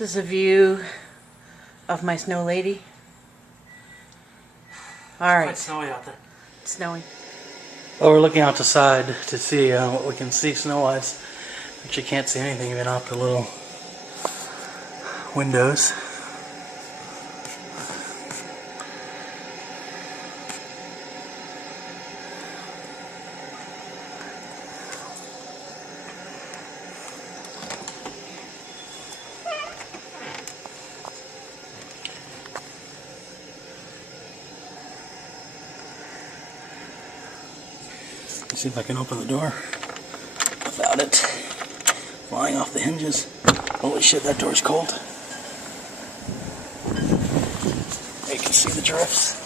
This is a view of my snow lady. Alright. It's quite snowy out there. It's snowing. Well, we're looking out the side to see what we can see snow-wise, but you can't see anything even out the little windows. Let's see if I can open the door without it flying off the hinges. Holy shit, that door's cold. You can see the drifts.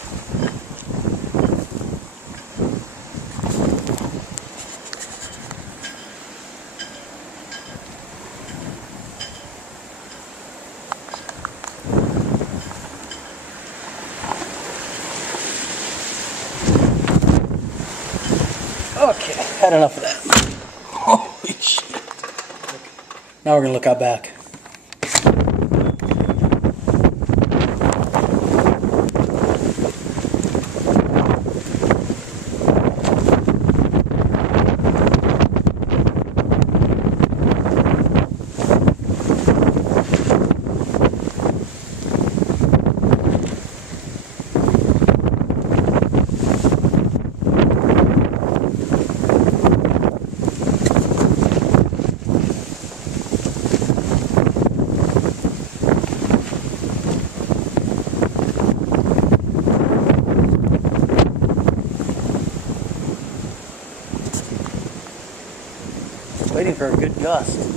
Okay, had enough of that. Holy shit. Now we're gonna look out back. Waiting for a good gust.